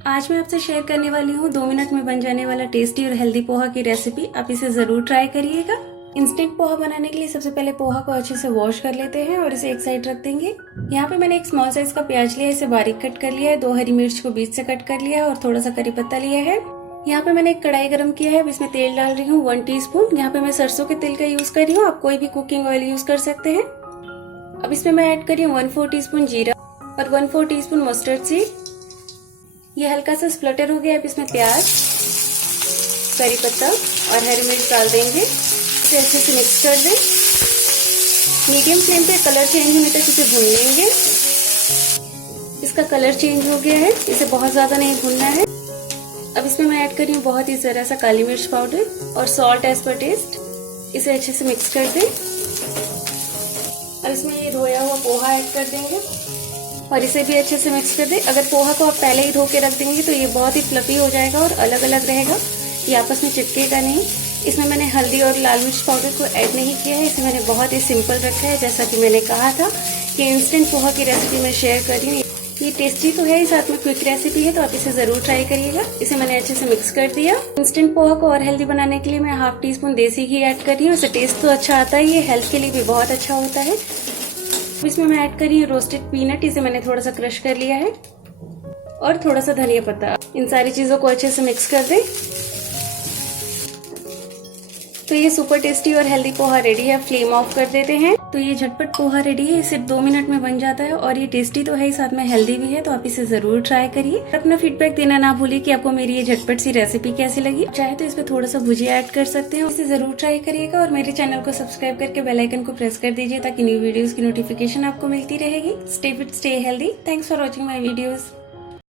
आज मैं आपसे शेयर करने वाली हूँ 2 मिनट में बन जाने वाला टेस्टी और हेल्दी पोहा की रेसिपी। आप इसे जरूर ट्राई करिएगा। इंस्टेंट पोहा बनाने के लिए सबसे पहले पोहा को अच्छे से वॉश कर लेते हैं और इसे एक साइड रख देंगे। यहाँ पे मैंने एक स्मॉल साइज का प्याज लिया है, इसे बारीक कट कर लिया है। 2 हरी मिर्च को बीच से कट कर लिया है और थोड़ा सा करी पत्ता लिया है। यहाँ पे मैंने एक कढ़ाई गरम किया है, अब इसमें तेल डाल रही हूँ 1 टीस्पून। यहाँ पे मैं सरसों के तेल का यूज कर रही हूँ, आप कोई भी कुकिंग ऑयल यूज कर सकते हैं। अब इसमें मैं ऐड कर रही हूँ 1/4 टीस्पून जीरा और 1/4 टीस्पून मस्टर्ड सीड। ये हल्का सा स्प्लटर हो गया। अब इसमें प्याज, करी पत्ता और हरी मिर्च डाल देंगे। इसे अच्छे से मिक्स कर दें। मीडियम फ्लेम पे कलर चेंज होने तक इसे भून लेंगे। इसका कलर चेंज हो गया है, इसे बहुत ज्यादा नहीं भूनना है। अब इसमें मैं ऐड कर रही हूँ बहुत ही जरा सा काली मिर्च पाउडर और सॉल्ट एज पर टेस्ट। इसे अच्छे से मिक्स कर दें। अब इसमें ये धोया हुआ पोहा ऐड कर देंगे और इसे भी अच्छे से मिक्स कर दें। अगर पोहा को आप पहले ही धो के रख देंगे तो ये बहुत ही फ्लफी हो जाएगा और अलग अलग रहेगा, ये आपस में चिपकेगा नहीं। इसमें मैंने हल्दी और लाल मिर्च पाउडर को ऐड नहीं किया है, इसे मैंने बहुत ही सिंपल रखा है। जैसा कि मैंने कहा था कि इंस्टेंट पोहा की रेसिपी मैं शेयर कर रही हूँ। ये टेस्टी तो है ही, साथ में क्विक रेसिपी है, तो आप इसे जरूर ट्राई करिएगा। इसे मैंने अच्छे से मिक्स कर दिया। इंस्टेंट पोहा को और हेल्दी बनाने के लिए मैं 1/2 टीस्पून देसी घी ऐड कर रही हूँ। इससे टेस्ट तो अच्छा आता है, ये हेल्थ के लिए भी बहुत अच्छा होता है। इसमें मैं ऐड कर रही हूँ रोस्टेड पीनट, इसे मैंने थोड़ा सा क्रश कर लिया है और थोड़ा सा धनिया पत्ता। इन सारी चीजों को अच्छे से मिक्स कर दें। तो ये सुपर टेस्टी और हेल्दी पोहा रेडी है। फ्लेम ऑफ कर देते हैं। तो ये झटपट पोहा रेडी है, सिर्फ 2 मिनट में बन जाता है और ये टेस्टी तो है ही, साथ में हेल्दी भी है, तो आप इसे जरूर ट्राई करिए। अपना फीडबैक देना ना भूलिए कि आपको मेरी ये झटपट सी रेसिपी कैसी लगी। चाहे तो इसमें थोड़ा सा भुजिया ऐड कर सकते हैं। इसे जरूर ट्राई करिएगा और मेरे चैनल को सब्सक्राइब करके बेल आइकन को प्रेस कर दीजिए ताकि न्यू वीडियोस की नोटिफिकेशन आपको मिलती रहेगी। Stay fit, stay healthy. Thanks for watching my videos.